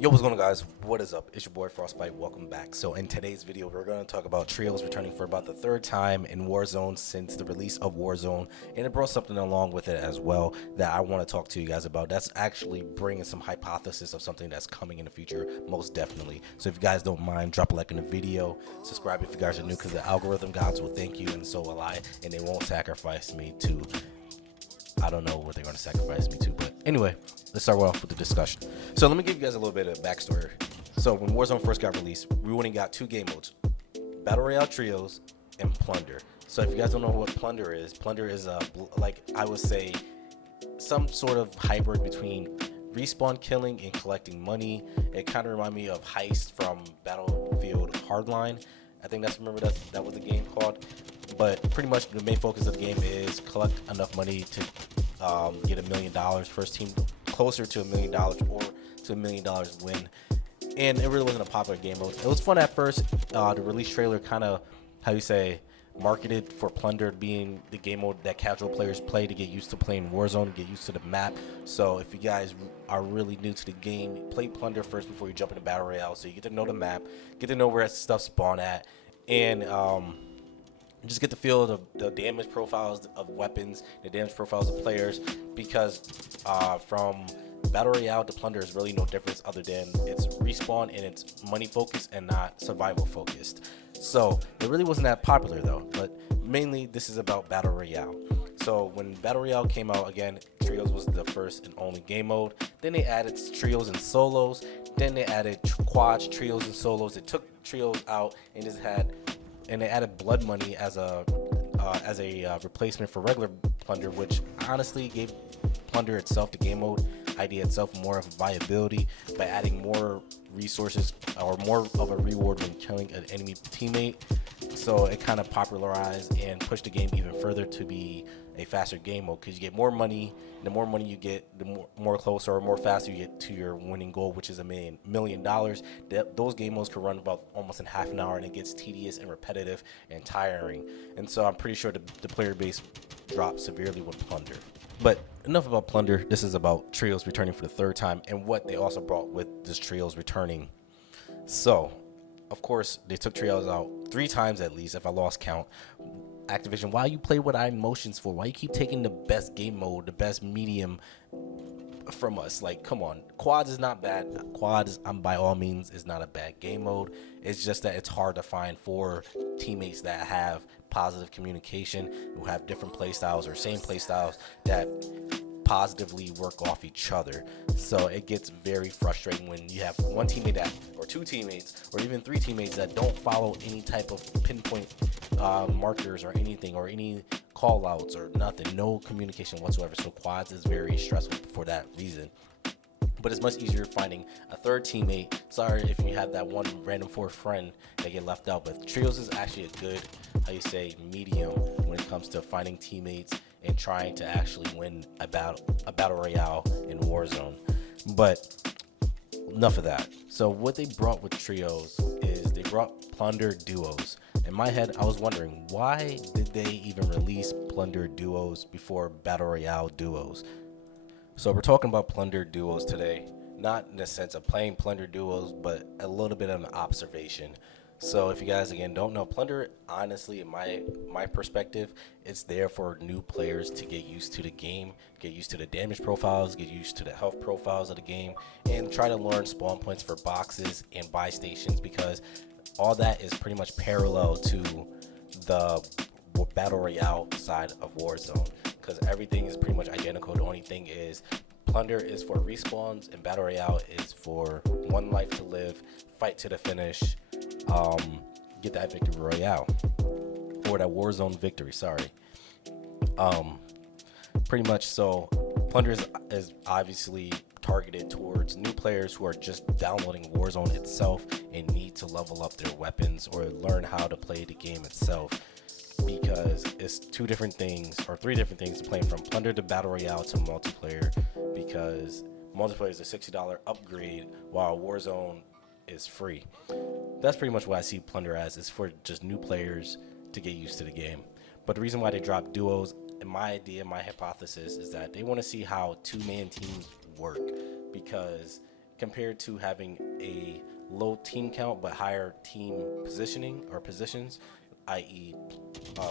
Yo, what's going on, guys? What is up? It's your boy Frostbite. Welcome back. So in today's video, we're going to talk about trios returning for about the third time in Warzone since the release of Warzone, and it brought something along with it as well that I want to talk to you guys about. That's actually bringing some hypothesis of something that's coming in the future, most definitely. So if you guys don't mind, drop a like in the video, subscribe if you guys are new, because the algorithm gods will thank you, and so will I, and they won't sacrifice me to, I don't know what they're going to sacrifice me to, but anyway, let's start off with the discussion. So let me give you guys a little bit of backstory. So when Warzone first got released, we only got two game modes: Battle Royale Trios and Plunder. So if you guys don't know what Plunder is like I would say some sort of hybrid between respawn killing and collecting money. It kind of reminded me of Heist from Battlefield Hardline. I think that was the game called. But pretty much the main focus of the game is collect enough money to get $1 million. First team closer to $1 million or to $1 million win. And it really wasn't a popular game mode. It was fun at first. The release trailer kind of, marketed for Plunder being the game mode that casual players play to get used to playing Warzone, get used to the map. So if you guys are really new to the game, play Plunder first before you jump into Battle Royale, so you get to know the map, get to know where stuff spawn at, and just get the feel of the damage profiles of weapons, the damage profiles of players, because from Battle Royale to Plunder is really no difference other than it's respawn and it's money focused and not survival focused. So it really wasn't that popular though, but mainly this is about Battle Royale. So when Battle Royale came out, again, Trios was the first and only game mode. Then they added Trios and Solos. Then they added Quads, Trios and Solos. They took Trios out and they added blood money as a replacement for regular Plunder, which honestly gave Plunder itself, the game mode idea itself, more of a viability by adding more resources or more of a reward when killing an enemy teammate. So it kind of popularized and pushed the game even further to be a faster game mode, because you get more money. The more money you get, the more closer or more faster you get to your winning goal, which is $1 million. Those game modes can run about almost in half an hour, and it gets tedious and repetitive and tiring. And so I'm pretty sure the player base dropped severely with Plunder. But enough about Plunder. This is about Trios returning for the third time and what they also brought with this Trios returning. So, of course, they took Trios out 3 times at least, if I lost count. Activision, why you play with our emotions for? Why you keep taking the best game mode, the best medium from us? Like, come on. Quads is not bad. Quads, by all means, is not a bad game mode. It's just that it's hard to find 4 teammates that have positive communication, who have different play styles or same play styles that positively work off each other. So it gets very frustrating when you have one teammate or 2 teammates or even 3 teammates that don't follow any type of pinpoint markers or anything, or any call outs or nothing, no communication whatsoever. So Quads is very stressful for that reason. But it's much easier finding a 3rd teammate. Sorry if you have that one random 4th friend that get left out, but Trios is actually a good, medium when it comes to finding teammates and trying to actually win a battle royale in Warzone. But enough of that. So what they brought with Trios is they brought Plunder DUOS. In my head, I was wondering, why did they even release Plunder DUOS before Battle Royale DUOS? So we're talking about Plunder DUOS today, not in the sense of playing Plunder DUOS, but a little bit of an observation. So if you guys, again, don't know, Plunder, honestly, in my perspective, it's there for new players to get used to the game, get used to the damage profiles, get used to the health profiles of the game, and try to learn spawn points for boxes and buy stations, because all that is pretty much parallel to the Battle Royale side of Warzone, because everything is pretty much identical. The only thing is Plunder is for respawns and Battle Royale is for one life to live, fight to the finish, get that victory royale, or that Warzone victory, pretty much. So Plunder is obviously targeted towards new players who are just downloading Warzone itself and need to level up their weapons or learn how to play the game itself, because it's 2 different things or 3 different things playing from Plunder to Battle Royale to multiplayer, because multiplayer is a $60 upgrade while Warzone is free. That's pretty much what I see Plunder as, is for just new players to get used to the game. But the reason why they dropped duos, in my idea, my hypothesis, is that they want to see how 2-man teams work, because compared to having a low team count but higher team positioning or positions, i.e.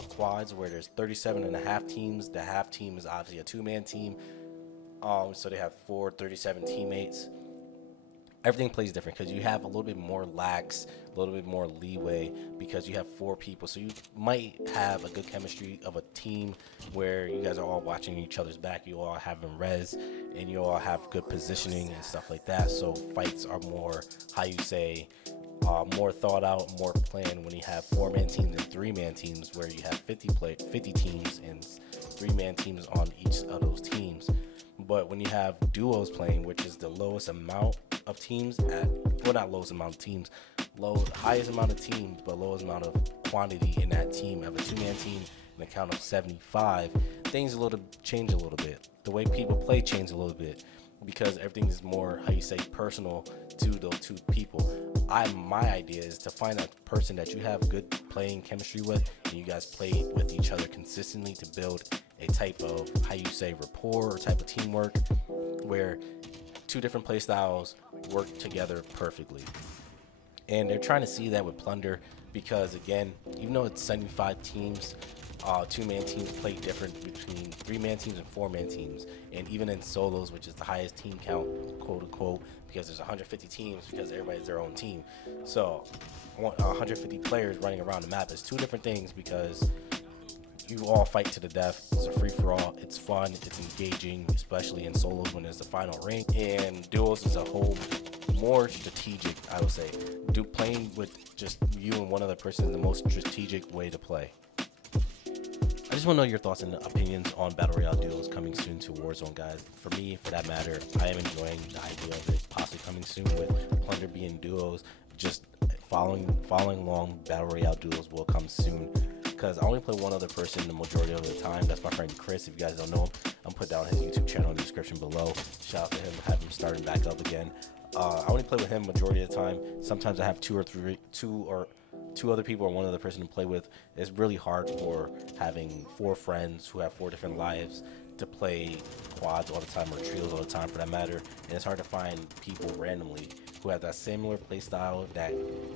Quads, where there's 37 and a half teams. The half team is obviously a two-man team, so they have 37 teammates. Everything plays different because you have a little bit more lax, a little bit more leeway because you have 4 people. So you might have a good chemistry of a team where you guys are all watching each other's back. You all having res and you all have good positioning and stuff like that. So fights are more, how you say, more thought out, more planned when you have 4-man teams and 3-man teams, where you have 50 teams and 3-man teams on each of those teams. But when you have duos playing, which is the lowest amount of teams not lowest amount of teams, highest amount of teams, but lowest amount of quantity in that team, of a 2-man team, and a count of 75, things change a little bit. The way people play change a little bit because everything is more, how you say, personal to those 2 people. My idea is to find a person that you have good playing chemistry with, and you guys play with each other consistently to build a type of, how you say, rapport or type of teamwork where 2 different play styles work together perfectly. And they're trying to see that with Plunder because, again, even though it's 75 teams, 2-man teams play different between 3-man teams and 4-man teams. And even in solos, which is the highest team count, quote unquote, because there's 150 teams because everybody's their own team. So 150 players running around the map is 2 different things because you all fight to the death. It's a free-for-all. It's fun. It's engaging, especially in solos when there's the final rank. And duos is a whole more strategic, I would say. Playing with just you and one other person is the most strategic way to play. I just want to know your thoughts and opinions on Battle Royale duos coming soon to Warzone, guys. For me, for that matter, I am enjoying the idea of it possibly coming soon with Plunder being duos. Just following along, Battle Royale duos will come soon. Because I only play one other person the majority of the time. That's my friend Chris. If you guys don't know him, I'm put down his YouTube channel in the description below. Shout out to him, have him starting back up again. I only play with him majority of the time. Sometimes I have two other people or one other person to play with. It's really hard for having 4 friends who have 4 different lives to play quads all the time or trios all the time, for that matter. And it's hard to find people randomly who have that similar play style that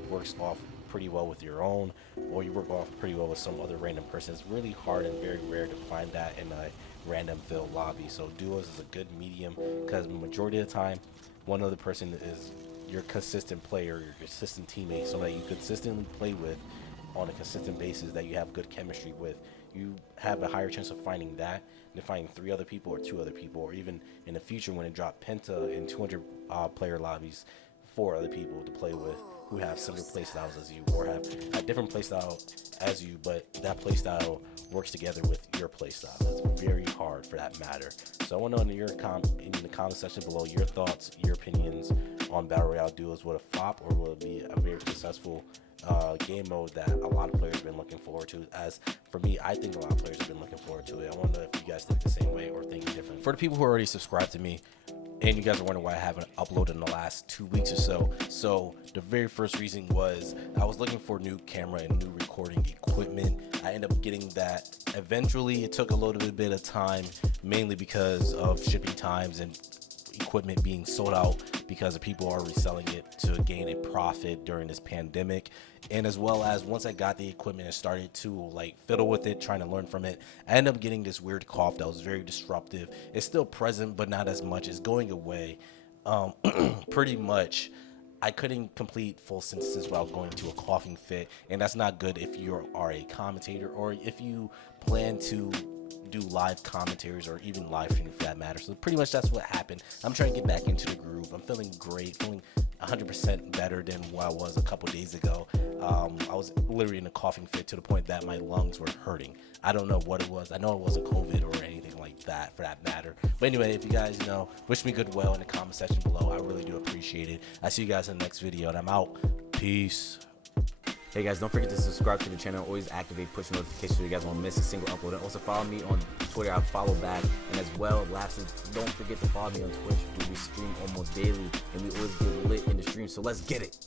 works off pretty well with your own, or you work off pretty well with some other random person. It's really hard and very rare to find that in a random filled lobby. So duos is a good medium because majority of the time one other person is your consistent player, your consistent teammate, so that you consistently play with on a consistent basis, that you have good chemistry with. You have a higher chance of finding that than finding 3 other people or 2 other people, or even in the future when it dropped Penta in 200 player lobbies, 4 other people to play with who have similar play styles as you, or have a different play style as you, but that play style works together with your play style. It's very hard for that matter. So I want to know in the comment section below your thoughts, your opinions on Battle Royale duos. Will it flop or will it be a very successful game mode that a lot of players have been looking forward to? As for me, I think a lot of players have been looking forward to it. I want to know if you guys think the same way or think different. For the people who already subscribed to me, and you guys are wondering why I haven't uploaded in the last 2 weeks or so. So the very first reason was I was looking for new camera and new recording equipment. I ended up getting that eventually. It took a little bit of time, mainly because of shipping times and equipment being sold out because the people are reselling it to gain a profit during this pandemic. And as well as once I got the equipment and started to like fiddle with it, trying to learn from it, I ended up getting this weird cough that was very disruptive. It's still present, but not as much. It's going away. Pretty much I couldn't complete full sentences while going to a coughing fit, and that's not good if you are a commentator or if you plan to do live commentaries or even live streaming for that matter. So pretty much that's what happened. I'm trying to get back into the groove. I'm feeling great, feeling 100% better than what I was a couple days ago. I was literally in a coughing fit to the point that my lungs were hurting. I don't know what it was. I know it wasn't COVID or anything like that for that matter. But anyway, if you guys know, wish me good well in the comment section below. I really do appreciate it. I see you guys in the next video, and I'm out. Peace. Hey guys, don't forget to subscribe to the channel. Always activate push notifications so you guys won't miss a single upload. And also follow me on Twitter. I follow back. And as well, lastly, don't forget to follow me on Twitch. We stream almost daily, and we always get lit in the stream. So let's get it.